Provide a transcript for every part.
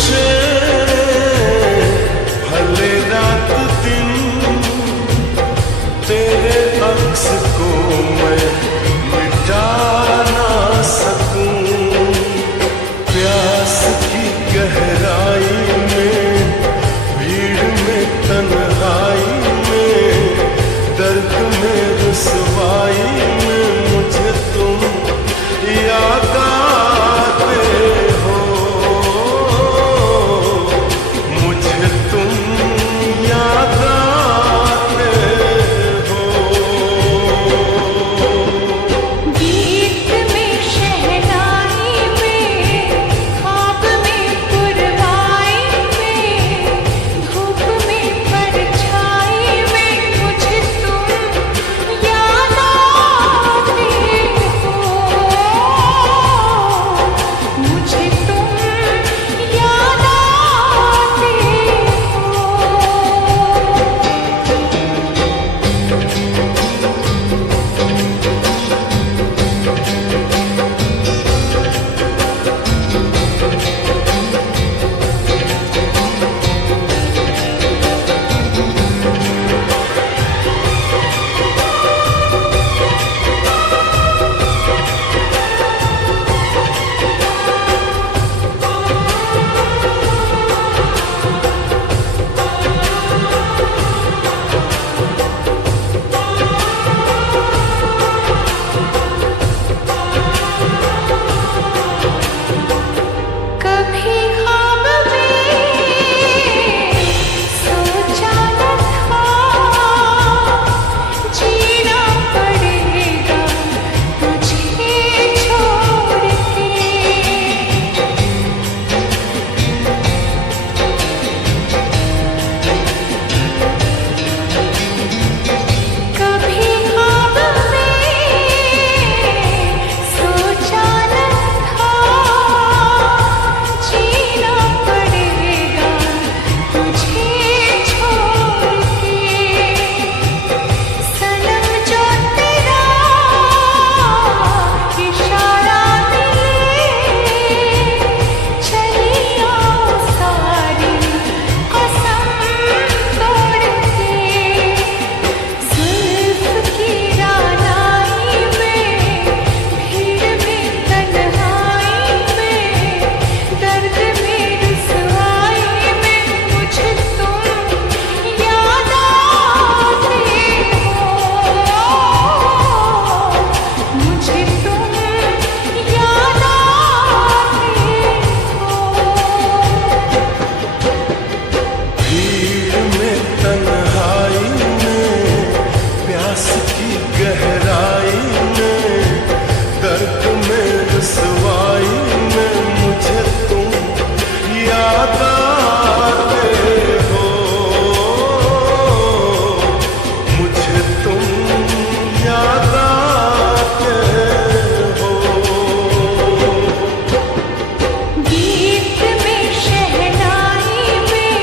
से भले रात दिन तेरे अक्स को मैं मिटा ना सकूं। प्यास की गहराई में, भीड़ में, तन्हाई में, दर्द में, रुसवाई में मुझे तुम याद आते हो। मुझे तुम याद आते हो। गीत में, शहनाई में, ख्वाब में, पुरवाई में, धूप में, परछाई में मुझे तुम याद आते हो। मुझे तुम याद आते हो। कभी ख्वाब में सोचा न था जीना पड़ेगा तुझे छोड़ के। कभी ख्वाब में सोचा न था जीना पड़ेगा तुझे छोड़ के। सनम जो तेरा इशारा मिले, चली आओ सारी कसम तोड़ के। जुल्फ की रानाई में, भीड़ में, तन्हाई में, दर्द में, रुसवाई में मुझे तुम याद आते हो। मुझे तुम याद आते हो। भीड़ में, तन्हाई में, प्यास की गहराई में, दर्द में, रुसवाई में मुझे तुम याद आते हो। मुझे तुम याद आते हो। गीत में, शहनाई में,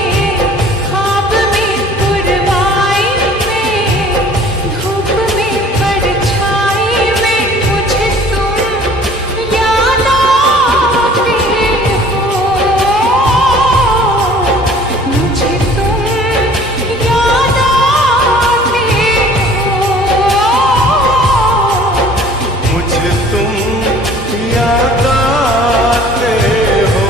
ख्वाब में, पुरवाई में, धूप में, परछाई में मुझे तुम याद आते हो। मुझे तुम याद आते हो। मुझे तुम याद आते हो।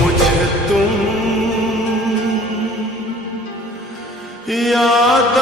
मुझे तुम याद